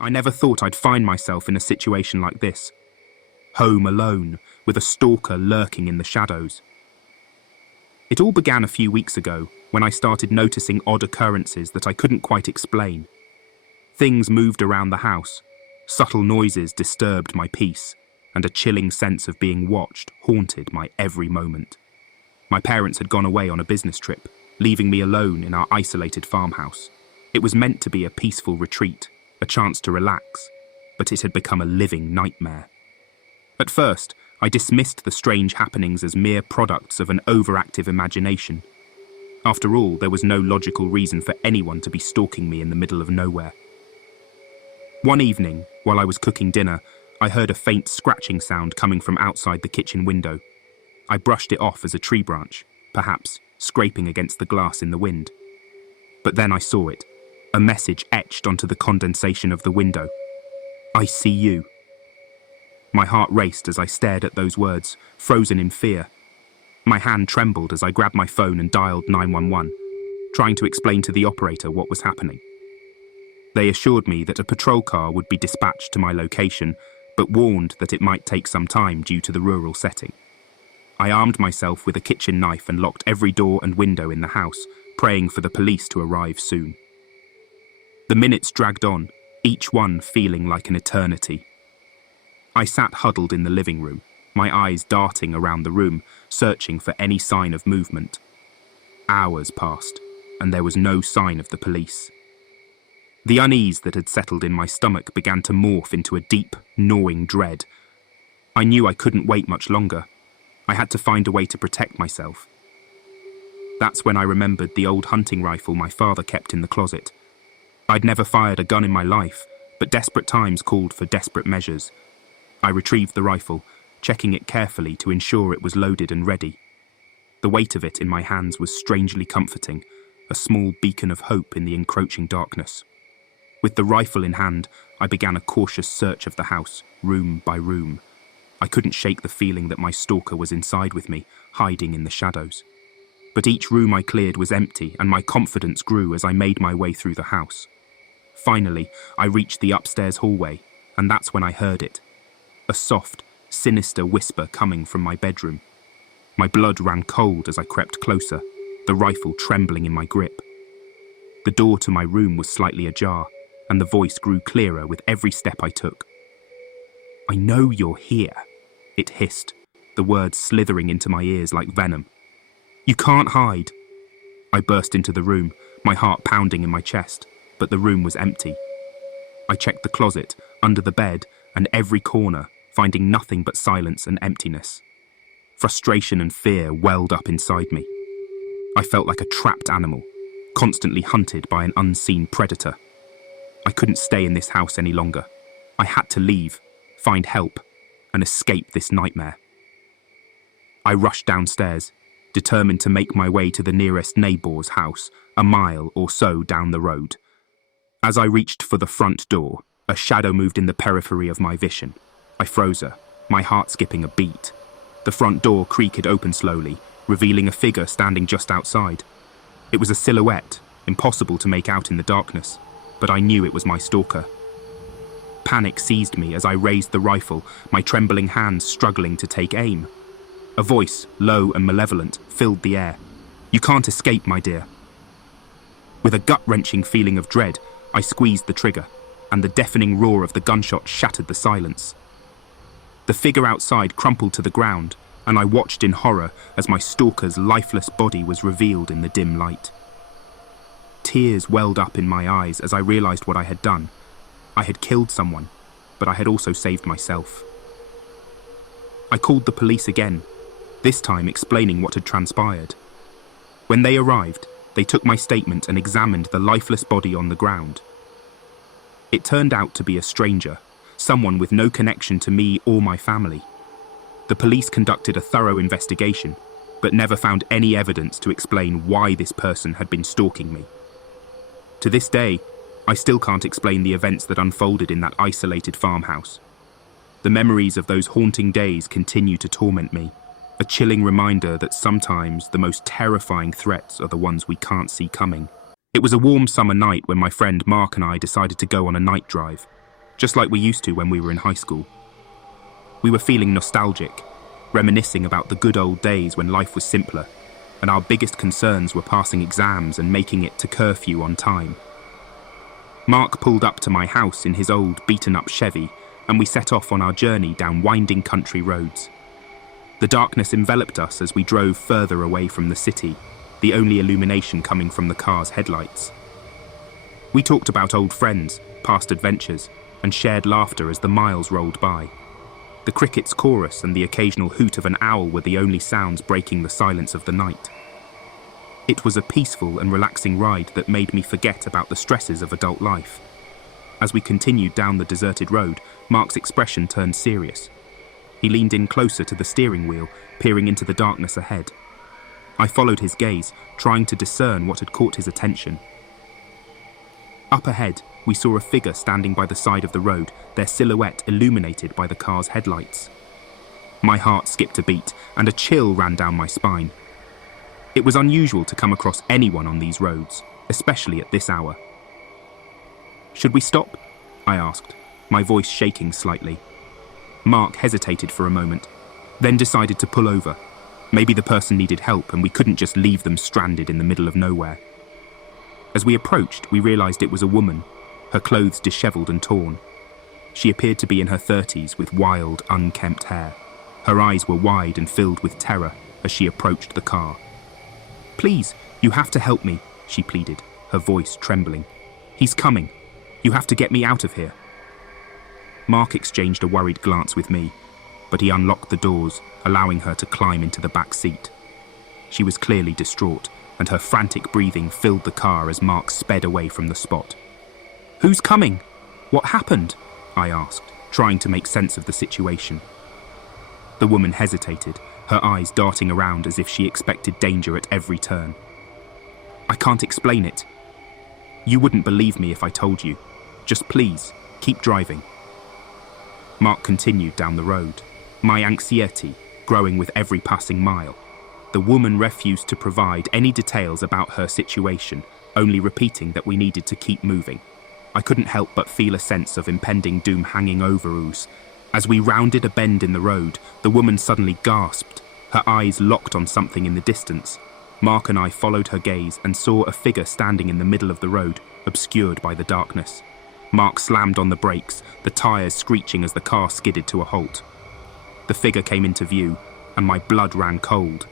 I never thought I'd find myself in a situation like this. Home alone, with a stalker lurking in the shadows. It all began a few weeks ago, when I started noticing odd occurrences that I couldn't quite explain. Things moved around the house, subtle noises disturbed my peace, and a chilling sense of being watched haunted my every moment. My parents had gone away on a business trip, leaving me alone in our isolated farmhouse. It was meant to be a peaceful retreat, a chance to relax, but it had become a living nightmare. At first, I dismissed the strange happenings as mere products of an overactive imagination. After all, there was no logical reason for anyone to be stalking me in the middle of nowhere. One evening, while I was cooking dinner, I heard a faint scratching sound coming from outside the kitchen window. I brushed it off as a tree branch, perhaps scraping against the glass in the wind. But then I saw it, a message etched onto the condensation of the window. "I see you." My heart raced as I stared at those words, frozen in fear. My hand trembled as I grabbed my phone and dialed 911, trying to explain to the operator what was happening. They assured me that a patrol car would be dispatched to my location, but warned that it might take some time due to the rural setting. I armed myself with a kitchen knife and locked every door and window in the house, praying for the police to arrive soon. The minutes dragged on, each one feeling like an eternity. I sat huddled in the living room, my eyes darting around the room, searching for any sign of movement. Hours passed, and there was no sign of the police. The unease that had settled in my stomach began to morph into a deep, gnawing dread. I knew I couldn't wait much longer. I had to find a way to protect myself. That's when I remembered the old hunting rifle my father kept in the closet. I'd never fired a gun in my life, but desperate times called for desperate measures. I retrieved the rifle, checking it carefully to ensure it was loaded and ready. The weight of it in my hands was strangely comforting, a small beacon of hope in the encroaching darkness. With the rifle in hand, I began a cautious search of the house, room by room. I couldn't shake the feeling that my stalker was inside with me, hiding in the shadows. But each room I cleared was empty, and my confidence grew as I made my way through the house. Finally, I reached the upstairs hallway, and that's when I heard it. A soft, sinister whisper coming from my bedroom. My blood ran cold as I crept closer, the rifle trembling in my grip. The door to my room was slightly ajar, and the voice grew clearer with every step I took. "I know you're here," it hissed, the words slithering into my ears like venom. "You can't hide." I burst into the room, my heart pounding in my chest, but the room was empty. I checked the closet, under the bed, and every corner, finding nothing but silence and emptiness. Frustration and fear welled up inside me. I felt like a trapped animal, constantly hunted by an unseen predator. I couldn't stay in this house any longer. I had to leave, find help, and escape this nightmare. I rushed downstairs, determined to make my way to the nearest neighbour's house, a mile or so down the road. As I reached for the front door, a shadow moved in the periphery of my vision. I froze her, my heart skipping a beat. The front door creaked open slowly, revealing a figure standing just outside. It was a silhouette, impossible to make out in the darkness, but I knew it was my stalker. Panic seized me as I raised the rifle, my trembling hands struggling to take aim. A voice, low and malevolent, filled the air. "You can't escape, my dear." With a gut-wrenching feeling of dread, I squeezed the trigger, and the deafening roar of the gunshot shattered the silence. The figure outside crumpled to the ground, and I watched in horror as my stalker's lifeless body was revealed in the dim light. Tears welled up in my eyes as I realized what I had done. I had killed someone, but I had also saved myself. I called the police again, this time explaining what had transpired. When they arrived, they took my statement and examined the lifeless body on the ground. It turned out to be a stranger, someone with no connection to me or my family. The police conducted a thorough investigation, but never found any evidence to explain why this person had been stalking me. To this day, I still can't explain the events that unfolded in that isolated farmhouse. The memories of those haunting days continue to torment me, a chilling reminder that sometimes the most terrifying threats are the ones we can't see coming. It was a warm summer night when my friend Mark and I decided to go on a night drive. just like we used to when we were in high school. We were feeling nostalgic, reminiscing about the good old days when life was simpler, and our biggest concerns were passing exams and making it to curfew on time. Mark pulled up to my house in his old, beaten-up Chevy, and we set off on our journey down winding country roads. The darkness enveloped us as we drove further away from the city, the only illumination coming from the car's headlights. We talked about old friends, past adventures, and shared laughter as the miles rolled by. The cricket's chorus and the occasional hoot of an owl were the only sounds breaking the silence of the night. It was a peaceful and relaxing ride that made me forget about the stresses of adult life. As we continued down the deserted road, Mark's expression turned serious. He leaned in closer to the steering wheel, peering into the darkness ahead. I followed his gaze, trying to discern what had caught his attention. Up ahead, we saw a figure standing by the side of the road, their silhouette illuminated by the car's headlights. My heart skipped a beat, and a chill ran down my spine. It was unusual to come across anyone on these roads, especially at this hour. "Should we stop?" I asked, my voice shaking slightly. Mark hesitated for a moment, then decided to pull over. Maybe the person needed help and we couldn't just leave them stranded in the middle of nowhere. As we approached, we realized it was a woman, her clothes disheveled and torn. She appeared to be in her 30s with wild, unkempt hair. Her eyes were wide and filled with terror as she approached the car. "Please, you have to help me," she pleaded, her voice trembling. "He's coming. You have to get me out of here." Mark exchanged a worried glance with me, but he unlocked the doors, allowing her to climb into the back seat. She was clearly distraught, and her frantic breathing filled the car as Mark sped away from the spot. "Who's coming? What happened?" I asked, trying to make sense of the situation. The woman hesitated, her eyes darting around as if she expected danger at every turn. "I can't explain it. You wouldn't believe me if I told you. Just please, keep driving." Mark continued down the road, my anxiety growing with every passing mile. The woman refused to provide any details about her situation, only repeating that we needed to keep moving. I couldn't help but feel a sense of impending doom hanging over us. As we rounded a bend in the road, the woman suddenly gasped, her eyes locked on something in the distance. Mark and I followed her gaze and saw a figure standing in the middle of the road, obscured by the darkness. Mark slammed on the brakes, the tires screeching as the car skidded to a halt. The figure came into view, and my blood ran cold.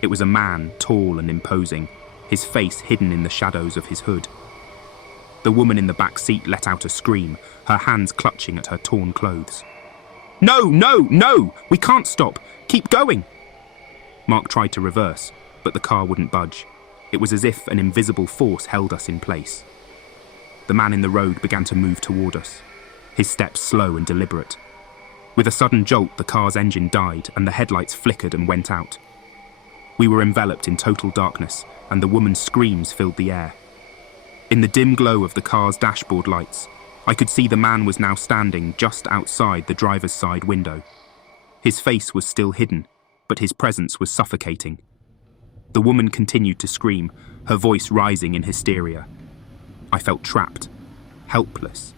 It was a man, tall and imposing, his face hidden in the shadows of his hood. The woman in the back seat let out a scream, her hands clutching at her torn clothes. "No, no, no! We can't stop! Keep going!" Mark tried to reverse, but the car wouldn't budge. It was as if an invisible force held us in place. The man in the road began to move toward us, his steps slow and deliberate. With a sudden jolt, the car's engine died and the headlights flickered and went out. We were enveloped in total darkness, and the woman's screams filled the air. In the dim glow of the car's dashboard lights, I could see the man was now standing just outside the driver's side window. His face was still hidden, but his presence was suffocating. The woman continued to scream, her voice rising in hysteria. I felt trapped, helpless,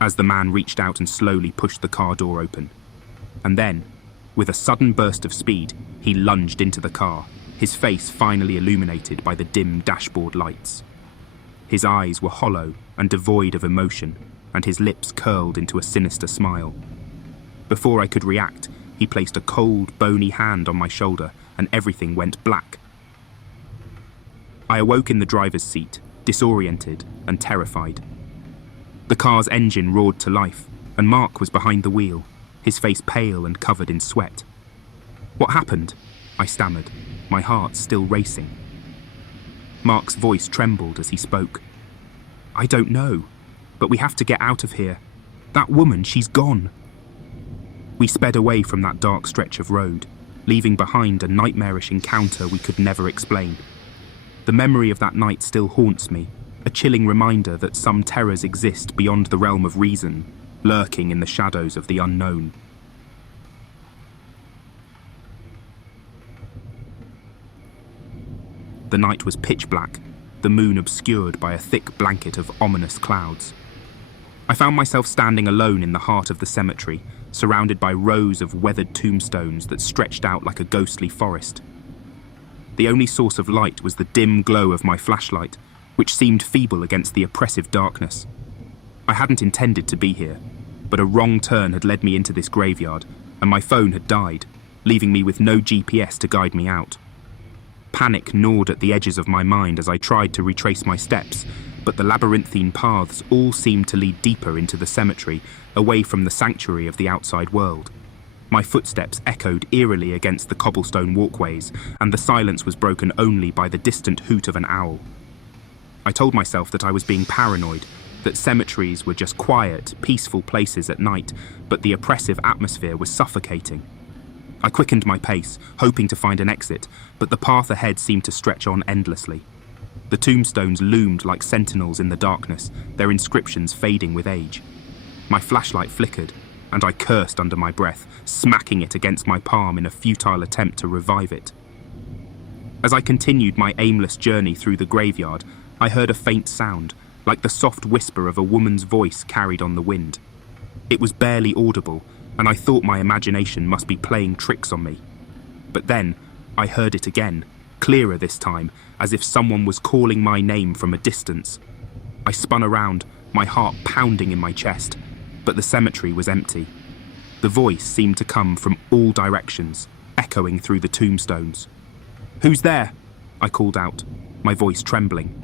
as the man reached out and slowly pushed the car door open. And then, with a sudden burst of speed, he lunged into the car, his face finally illuminated by the dim dashboard lights. His eyes were hollow and devoid of emotion, and his lips curled into a sinister smile. Before I could react, he placed a cold, bony hand on my shoulder, and everything went black. I awoke in the driver's seat, disoriented and terrified. The car's engine roared to life, and Mark was behind the wheel, his face pale and covered in sweat. "What happened?" I stammered, my heart still racing. Mark's voice trembled as he spoke. "I don't know, but we have to get out of here. That woman, she's gone." We sped away from that dark stretch of road, leaving behind a nightmarish encounter we could never explain. The memory of that night still haunts me, a chilling reminder that some terrors exist beyond the realm of reason, lurking in the shadows of the unknown. The night was pitch black, the moon obscured by a thick blanket of ominous clouds. I found myself standing alone in the heart of the cemetery, surrounded by rows of weathered tombstones that stretched out like a ghostly forest. The only source of light was the dim glow of my flashlight, which seemed feeble against the oppressive darkness. I hadn't intended to be here, but a wrong turn had led me into this graveyard, and my phone had died, leaving me with no GPS to guide me out. Panic gnawed at the edges of my mind as I tried to retrace my steps, but the labyrinthine paths all seemed to lead deeper into the cemetery, away from the sanctuary of the outside world. My footsteps echoed eerily against the cobblestone walkways, and the silence was broken only by the distant hoot of an owl. I told myself that I was being paranoid, that cemeteries were just quiet, peaceful places at night, but the oppressive atmosphere was suffocating. I quickened my pace, hoping to find an exit, but the path ahead seemed to stretch on endlessly. The tombstones loomed like sentinels in the darkness, their inscriptions fading with age. My flashlight flickered, and I cursed under my breath, smacking it against my palm in a futile attempt to revive it. As I continued my aimless journey through the graveyard, I heard a faint sound, like the soft whisper of a woman's voice carried on the wind. It was barely audible, and I thought my imagination must be playing tricks on me. But then, I heard it again, clearer this time, as if someone was calling my name from a distance. I spun around, my heart pounding in my chest, but the cemetery was empty. The voice seemed to come from all directions, echoing through the tombstones. "Who's there?" I called out, my voice trembling.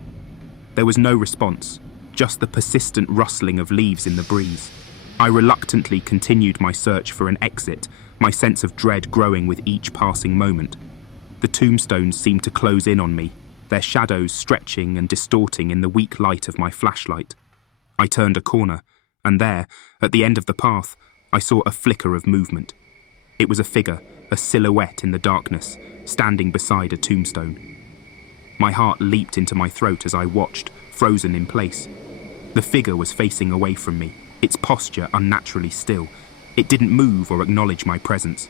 There was no response, just the persistent rustling of leaves in the breeze. I reluctantly continued my search for an exit, my sense of dread growing with each passing moment. The tombstones seemed to close in on me, their shadows stretching and distorting in the weak light of my flashlight. I turned a corner, and there, at the end of the path, I saw a flicker of movement. It was a figure, a silhouette in the darkness, standing beside a tombstone. My heart leaped into my throat as I watched, frozen in place. The figure was facing away from me, its posture unnaturally still. It didn't move or acknowledge my presence.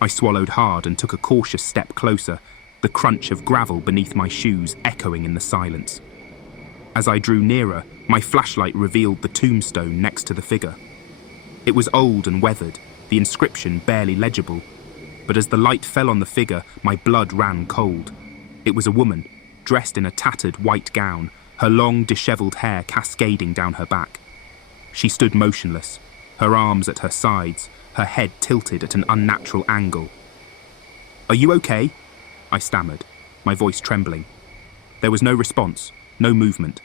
I swallowed hard and took a cautious step closer, the crunch of gravel beneath my shoes echoing in the silence. As I drew nearer, my flashlight revealed the tombstone next to the figure. It was old and weathered, the inscription barely legible, but as the light fell on the figure, my blood ran cold. It was a woman, dressed in a tattered white gown, her long, dishevelled hair cascading down her back. She stood motionless, her arms at her sides, her head tilted at an unnatural angle. "Are you okay?" I stammered, my voice trembling. There was no response, no movement.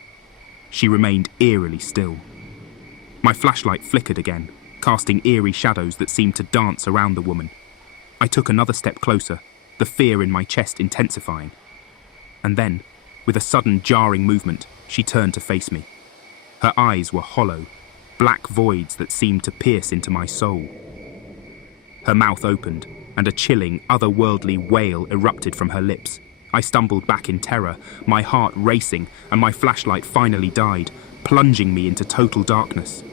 She remained eerily still. My flashlight flickered again, casting eerie shadows that seemed to dance around the woman. I took another step closer, the fear in my chest intensifying. And then, with a sudden jarring movement, she turned to face me. Her eyes were hollow, black voids that seemed to pierce into my soul. Her mouth opened, and a chilling, otherworldly wail erupted from her lips. I stumbled back in terror, my heart racing, and my flashlight finally died, plunging me into total darkness.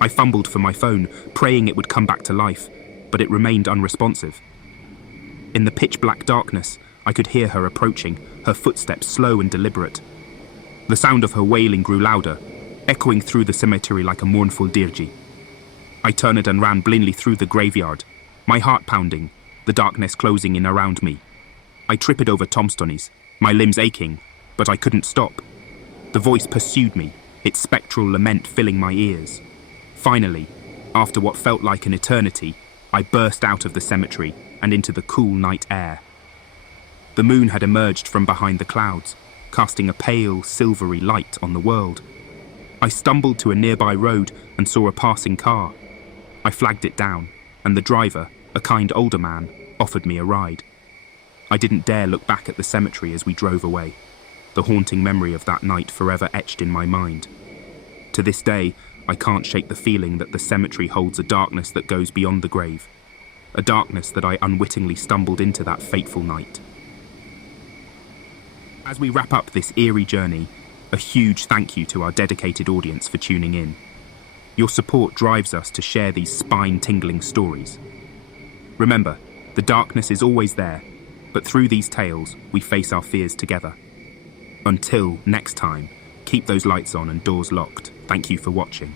I fumbled for my phone, praying it would come back to life, but it remained unresponsive. In the pitch-black darkness, I could hear her approaching, her footsteps slow and deliberate. The sound of her wailing grew louder, echoing through the cemetery like a mournful dirge. I turned and ran blindly through the graveyard, my heart pounding, the darkness closing in around me. I tripped over tombstones, my limbs aching, but I couldn't stop. The voice pursued me, its spectral lament filling my ears. Finally, after what felt like an eternity, I burst out of the cemetery and into the cool night air. The moon had emerged from behind the clouds, casting a pale, silvery light on the world. I stumbled to a nearby road and saw a passing car. I flagged it down, and the driver, a kind older man, offered me a ride. I didn't dare look back at the cemetery as we drove away, the haunting memory of that night forever etched in my mind. To this day, I can't shake the feeling that the cemetery holds a darkness that goes beyond the grave, a darkness that I unwittingly stumbled into that fateful night. As we wrap up this eerie journey, a huge thank you to our dedicated audience for tuning in. Your support drives us to share these spine-tingling stories. Remember, the darkness is always there, but through these tales, we face our fears together. Until next time, keep those lights on and doors locked. Thank you for watching.